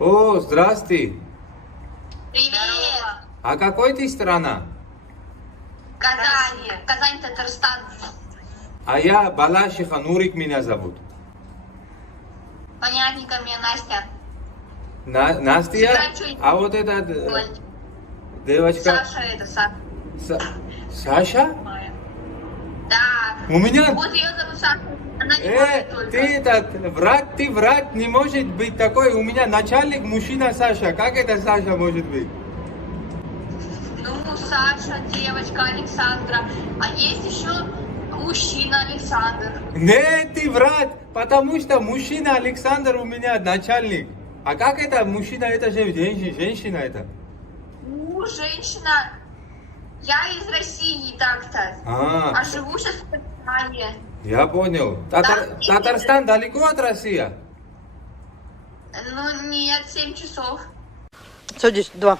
О, здрасте. Привет! А какой ты страна? Казань! Казань, Татарстан. А я Балашиха, Нурик меня зовут. Понятненько, мне Настя. Настя? Сыграй что-нибудь. А вот эта девочка... Саша это, Саша. Саша? Да. У меня... Вот ее зовут Саша. Она не может только. ты врать не может быть такой. У меня начальник мужчина Саша. Как это Саша может быть? Ну, Саша, девочка, Александра. А есть еще мужчина Александр. Нет, ты врать, потому что мужчина Александр у меня начальник. А как это мужчина, это же женщина это? Ну, женщина. Я из России так-то. А живу сейчас в Татарстане. Я понял. Татарстан далеко от России? Ну, нет, 7 часов. Садись, 2.